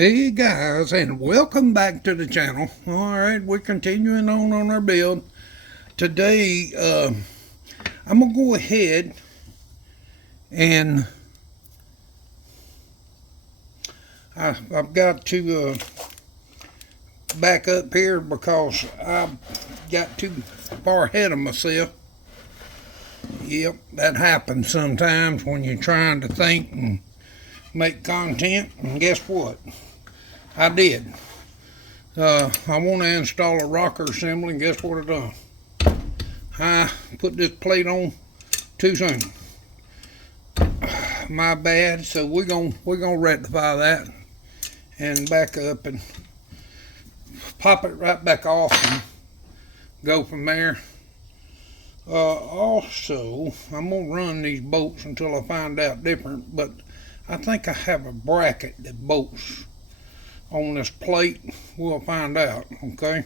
Hey guys, and welcome back to the channel. Alright, we're continuing on our build. Today, I'm going to go ahead and I've got to back up here because I've got too far ahead of myself. Yep, that happens sometimes when you're trying to think and make content, and guess what? I did. I want to install a rocker assembly, and guess what I done? I put this plate on too soon. My bad. So we're gonna rectify that and back up and pop it right back off and go from there. Also, I'm gonna run these bolts until I find out different, but I think I have a bracket that bolts on this plate. We'll find out, okay?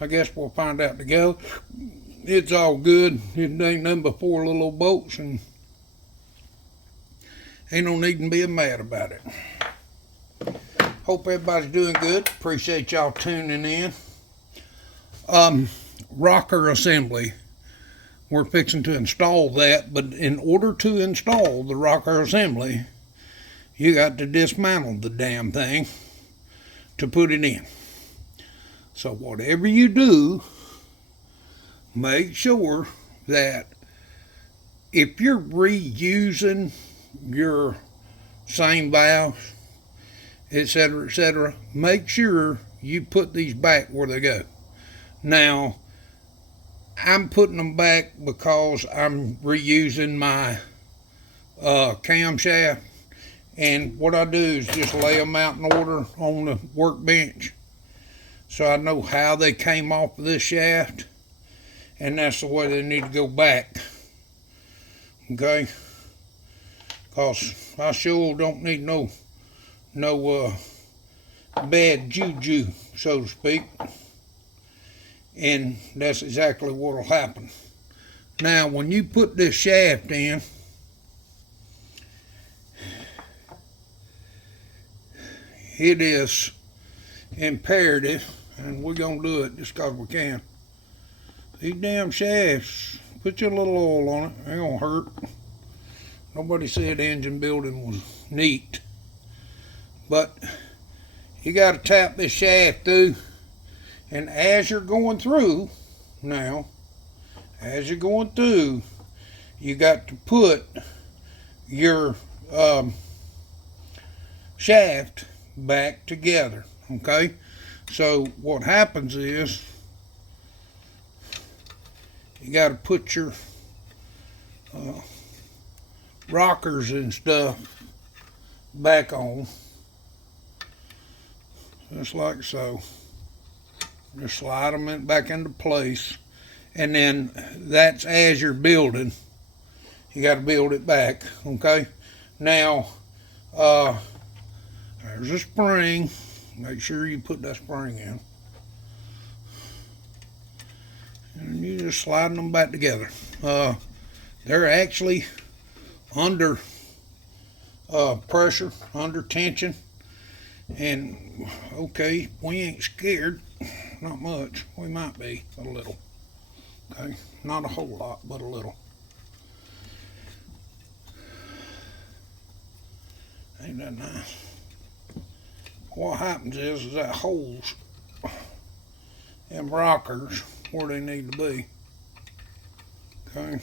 I guess we'll find out together. It's all good. It ain't nothing but 4 little old bolts, and ain't no need in being mad about it. Hope everybody's doing good. Appreciate y'all tuning in. Rocker assembly. We're fixing to install that, but in order to install the rocker assembly, you got to dismantle the damn thing to put it in. So whatever you do, make sure that if you're reusing your same valves, etc., make sure you put these back where they go. Now, I'm putting them back because I'm reusing my camshaft. And what I do is just lay them out in order on the workbench so I know how they came off of this shaft, and that's the way they need to go back. Okay? Because I sure don't need no bad juju, so to speak. And that's exactly what will happen. Now, when you put this shaft in, it is imperative, and we're going to do it just because we can. These damn shafts, put your little oil on it. It ain't going to hurt. Nobody said engine building was neat. But you got to tap this shaft through. And as you're going through, now, as you're going through, you got to put your shaft back together, okay? So what happens is you got to put your rockers and stuff back on, just like so. Just slide them back into place, and then that's as you're building. You got to build it back, okay? Now, there's a spring. Make sure you put that spring in. And you just sliding them back together. They're actually under pressure, under tension. And, okay, we ain't scared. Not much. We might be a little. Okay? Not a whole lot, but a little. Ain't that nice? What happens is that holds them rockers where they need to be. Okay?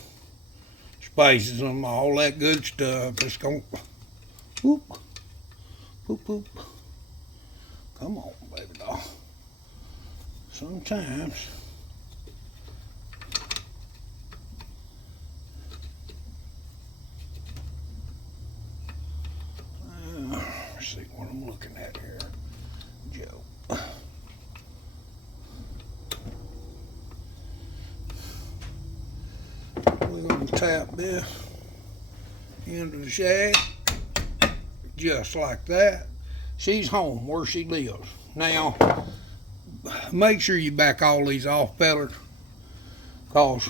Spaces them, all that good stuff. It's going to whoop, whoop, whoop. Come on, baby doll. Sometimes let's see what I'm looking at here, Joe. We're going to tap this into the shaft just like that. She's home where she lives. Now, make sure you back all these off, fellas, because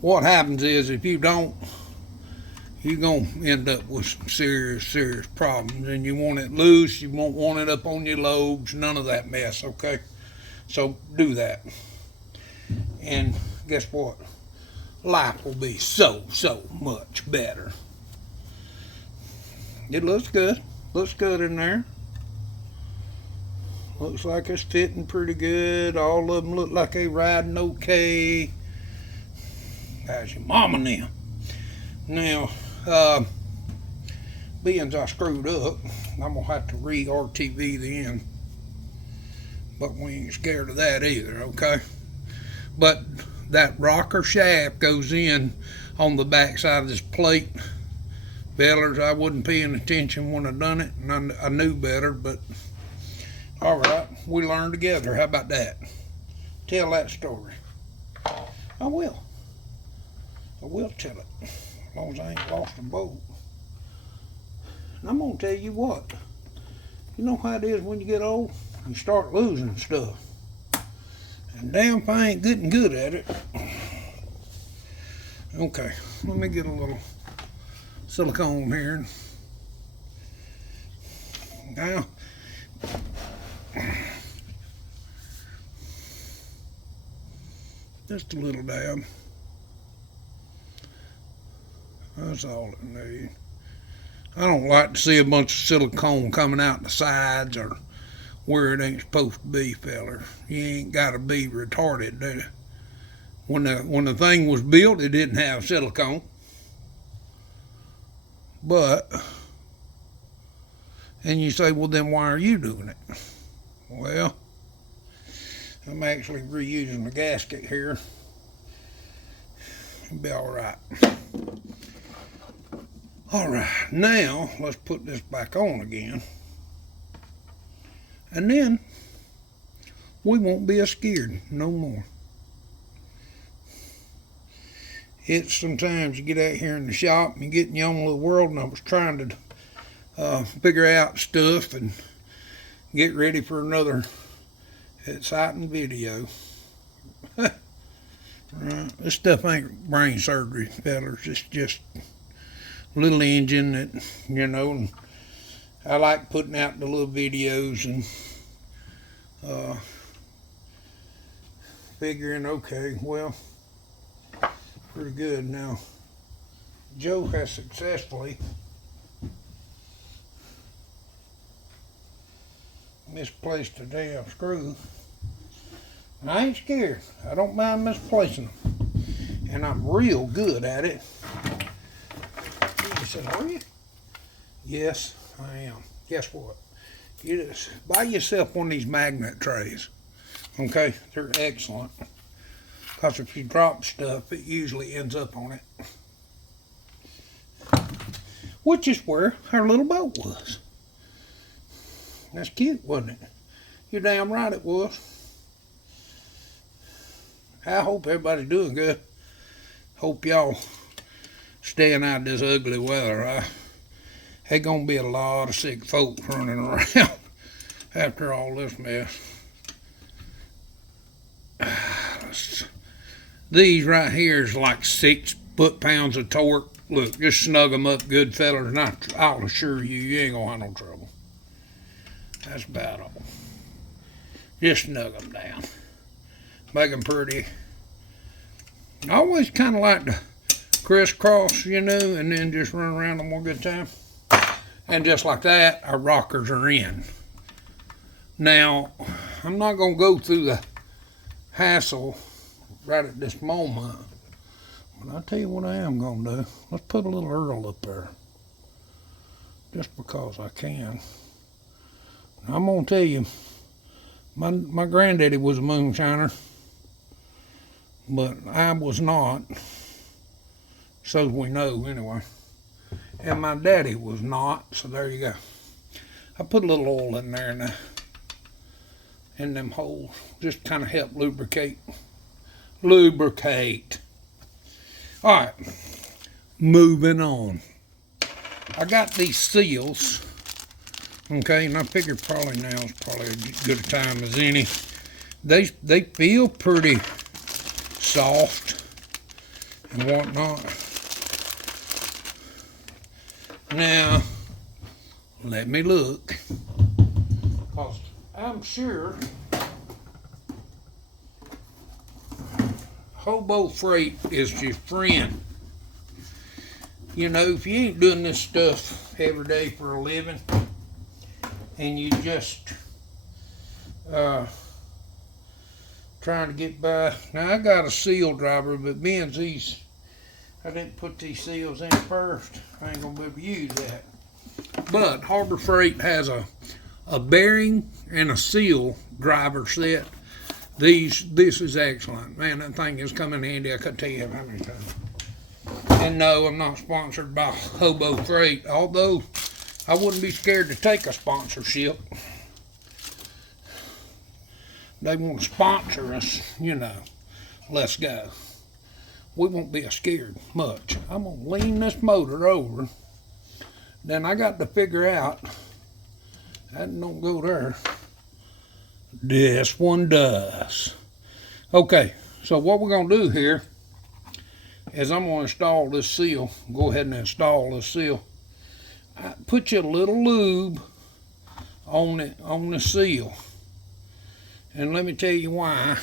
what happens is if you don't, you're going to end up with some serious problems. And you want it loose, you won't want it up on your lobes, none of that mess, okay? So do that. And guess what? Life will be so much better. It looks good. Looks good in there. Looks like it's fitting pretty good. All of them look like they riding okay. How's your mama now? Now, being I screwed up, I'm going to have to re-RTV the end. But we ain't scared of that either, okay? But that rocker shaft goes in on the back side of this plate. Fellers, I wasn't paying attention when I done it, and I knew better, but all right, we learned together. How about that? Tell that story. I will tell it, as long as I ain't lost a boat. And I'm gonna tell you what, you know how it is when you get old? You start losing stuff. And damn if I ain't getting good at it. Okay, let me get a little silicone here. Now, just a little dab. That's all it needs. I don't like to see a bunch of silicone coming out the sides or where it ain't supposed to be, fellers. You ain't got to be retarded, do you? When the thing was built, it didn't have silicone. But, and you say, well, then why are you doing it? Well, I'm actually reusing the gasket here. It'll be all right. All right, now let's put this back on again. And then we won't be scared no more. It's sometimes you get out here in the shop and you get in your own little world, and I was trying to figure out stuff and get ready for another exciting video. Right, this stuff ain't brain surgery, fellers. It's just a little engine that, you know, and I like putting out the little videos and figuring, okay, well, pretty good. Now, Joe has successfully misplaced a damn screw. And I ain't scared. I don't mind misplacing them. And I'm real good at it. You said, are you? Yes, I am. Guess what? You just buy yourself one of these magnet trays. Okay? They're excellent. Because if you drop stuff, it usually ends up on it. Which is where our little boat was. That's cute, wasn't it? You're damn right it was. I hope everybody's doing good. Hope y'all staying out of this ugly weather. There's gonna be a lot of sick folks running around after all this mess. These right here is like 6 foot-pounds of torque. Look, just snug them up good, fellas, and I'll assure you, you ain't gonna have no trouble. That's about all. Just snug them down. Make them pretty. I always kind of like to crisscross, you know, and then just run around them one good time. And just like that, our rockers are in. Now, I'm not going to go through the hassle right at this moment. But I'll tell you what I am going to do. Let's put a little Earl up there. Just because I can. Now, I'm going to tell you, my granddaddy was a moonshiner. But I was not. So we know, anyway. And my daddy was not, so there you go. I put a little oil in there now, in them holes, just kind of help lubricate. All right, moving on. I got these seals, okay, and I figured probably now is probably as good a time as any. They feel pretty soft and whatnot. Now, let me look. Because I'm sure Hobo Freight is your friend. You know, if you ain't doing this stuff every day for a living, and you just trying to get by. Now I got a seal driver, but being these, I didn't put these seals in first. I ain't gonna be able to use that. But Harbor Freight has a bearing and a seal driver set. This is excellent. Man, that thing has come in handy. I couldn't tell you how many times. And no, I'm not sponsored by Hobo Freight, although I wouldn't be scared to take a sponsorship. They want to sponsor us, you know. Let's go. We won't be scared much. I'm going to lean this motor over. Then I got to figure out, that don't go there. This one does. Okay, so what we're going to do here is I'm going to install this seal. Go ahead and install this seal. I put you a little lube on the seal. And let me tell you why.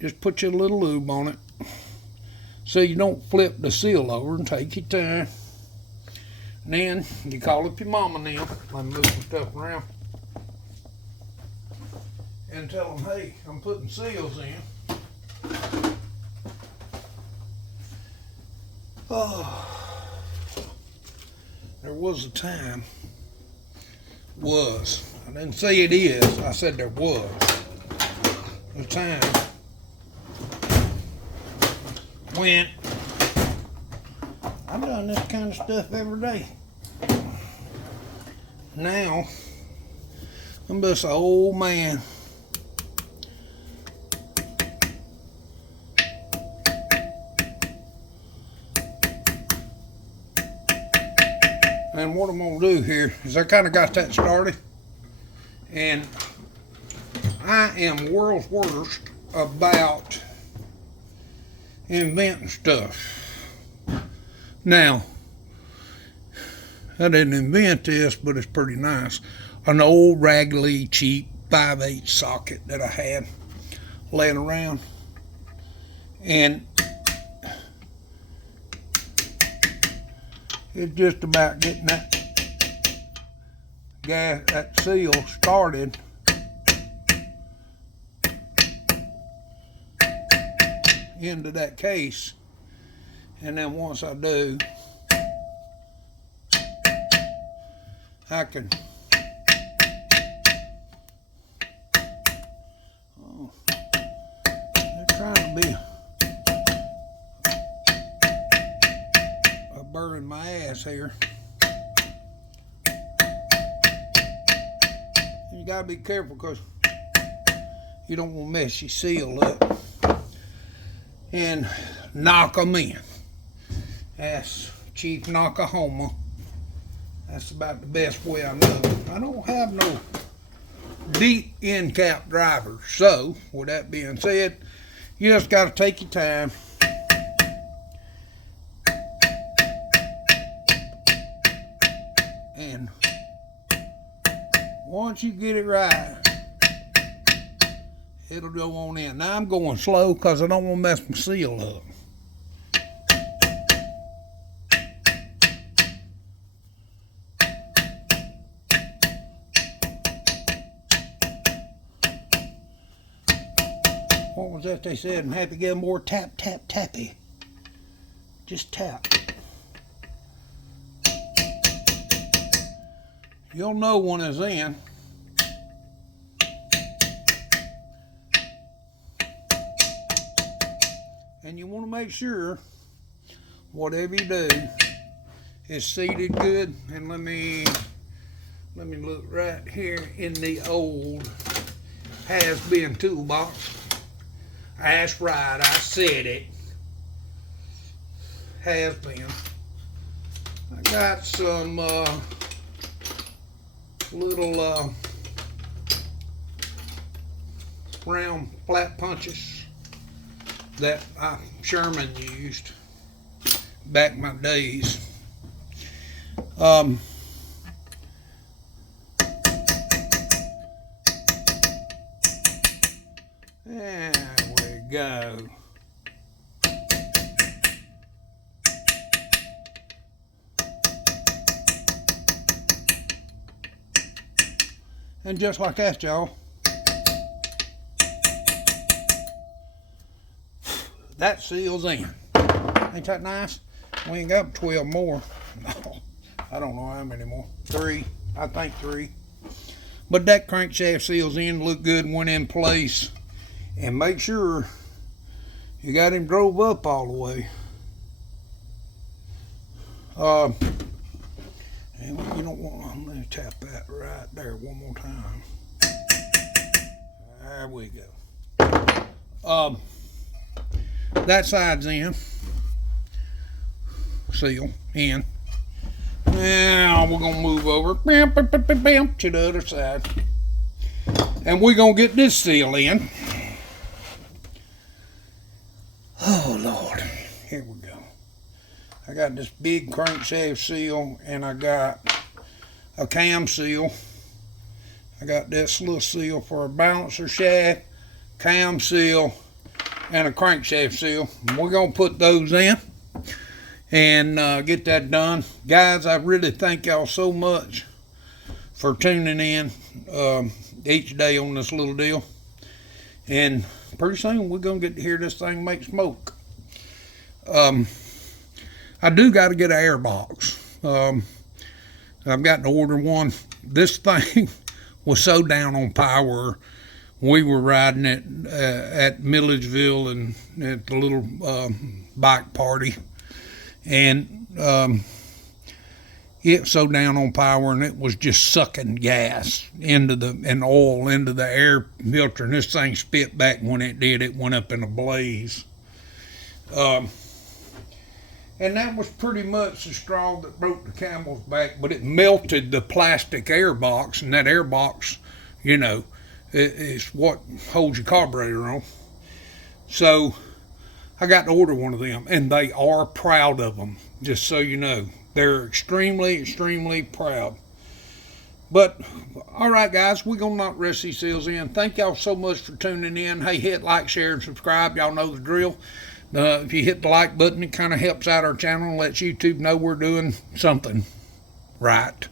Just put your little lube on it so you don't flip the seal over, and take your time. And then you call up your mama now. Let me move some stuff around. And tell them, hey, I'm putting seals in. Oh, there was a time. I didn't say it is, I said there was a time when I've done this kind of stuff every day. Now, I'm just an old man. And what I'm going to do here is I kind of got that started. And I am world's worst about inventing stuff. Now, I didn't invent this, but it's pretty nice. An old raggedy cheap 5/8 socket that I had laying around. And it's just about getting that seal started. Into that case, and then once I do, I can they're trying to be a burr in my ass here. You gotta be careful because you don't want to mess your seal up and knock them in. That's Chief Knockahoma. That's about the best way I know. I don't have no deep end cap drivers. So, with that being said, you just got to take your time. And once you get it right, it'll go on in. Now I'm going slow because I don't want to mess my seal up. What was that they said in Happy Gilmore? Tap, tap, tappy. Just tap. You'll know when it's in. And you want to make sure whatever you do is seated good. And let me look right here in the old has-been toolbox. That's right, I said it. Has been. I got some little round flat punches that Sherman used back in my days. There we go. And just like that, y'all, that seals in. Ain't that nice? We ain't got 12 more. No, I don't know how many more. 3, I think 3. But that crankshaft seals in, look good, went in place. And make sure you got him drove up all the way. And you don't want, I'm going to tap that right there one more time. There we go. That side's in. Seal in. Now we're going to move over to the other side. And we're going to get this seal in. Oh, Lord. Here we go. I got this big crankshaft seal, and I got a cam seal. I got this little seal for a balancer shaft, cam seal, and a crankshaft seal. And we're going to put those in and get that done. Guys, I really thank y'all so much for tuning in each day on this little deal. And pretty soon we're going to get to hear this thing make smoke. I do got to get an air box. I've got to order one. This thing was so down on power. We were riding it at Milledgeville and at the little bike party. And it was so down on power, and it was just sucking gas and oil into the air filter. And this thing spit back. When it did, it went up in a blaze. And that was pretty much the straw that broke the camel's back, but it melted the plastic air box, and that air box, you know, is what holds your carburetor on. So I got to order one of them, and they are proud of them, just so you know. They're extremely, extremely proud. But, all right, guys, we're going to knock the rest of these seals in. Thank y'all so much for tuning in. Hey, hit like, share, and subscribe. Y'all know the drill. If you hit the like button, it kind of helps out our channel and lets YouTube know we're doing something right.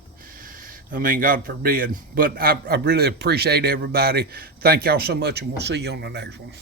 I mean, God forbid. But I really appreciate everybody. Thank y'all so much, and we'll see you on the next one.